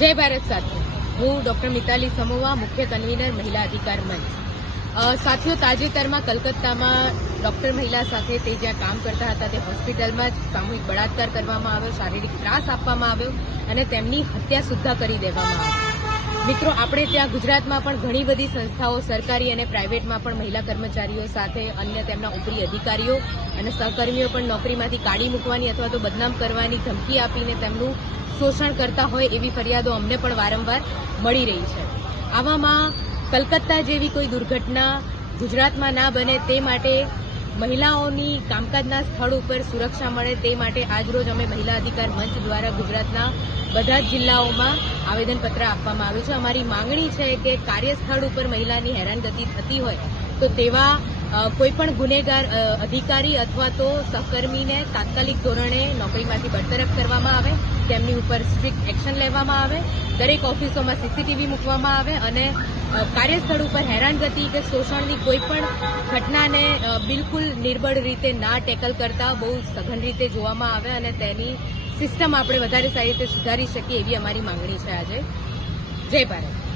જય ભારત સાથે. હું ડોક્ટર મિતાલી સમોવા, મુખ્ય કન્વીનર, મહિલા અધિકાર મંચ. સાથીઓ, તાજેતરમાં કલકત્તામાં ડોક્ટર મહિલા સાથે તે જ્યાં કામ કરતા હતા તે હોસ્પિટલમાં જ સામૂહિક બળાત્કાર કરવામાં આવ્યો, શારીરિક ત્રાસ આપવામાં આવ્યો અને તેમની હત્યા સુદ્ધા કરી દેવામાં આવી. મિત્રો, આપણે ત્યાં ગુજરાતમાં પણ ઘણી બધી સંસ્થાઓ, સરકારી અને પ્રાઇવેટમાં પણ મહિલા કર્મચારીઓ સાથે અન્ય તેમના ઉપરી અધિકારીઓ અને સહકર્મીઓ પણ નોકરીમાંથી કાઢી મૂકવાની અથવા તો બદનામ કરવાની ધમકી આપીને તેમનું શોષણ કરતા હોય એવી ફરિયાદો અમને પણ વારંવાર મળી રહી છે. આવામાં કલકત્તા જેવી કોઈ દુર્ઘટના ગુજરાતમાં ના બને તે માટે મહિલાઓની કામકાજના સ્થળ ઉપર સુરક્ષા મળે તે માટે આજરોજ અમે મહિલા અધિકાર મંચ દ્વારા ગુજરાતના બધા જ જિલ્લાઓમાં આવેદનપત્ર આપવામાં આવ્યું છે. અમારી માંગણી છે કે કાર્યસ્થળ ઉપર મહિલાની હેરાનગતિ થતી હોય તો તેવા કોઈપણ ગુનેગાર અધિકારી અથવા તો સહકર્મીને તાત્કાલિક ધોરણે નોકરીમાંથી બરતરફ કરવામાં આવે, તેમની ઉપર સ્ટ્રિક્ટ એક્શન લેવામાં આવે, દરેક ઓફિસોમાં સીસીટીવી મૂકવામાં આવે અને કાર્યસ્થળ ઉપર હેરાનગતિ કે શોષણની કોઈ પણ ઘટનાને બિલકુલ નિર્બળ રીતે ના ટેકલ કરતા બહુ સઘન રીતે જોવામાં આવે અને તેની સિસ્ટમ આપણે વધારે સારી રીતે સુધારી શકીએ એવી અમારી માંગણી છે આજે. જય ભારત.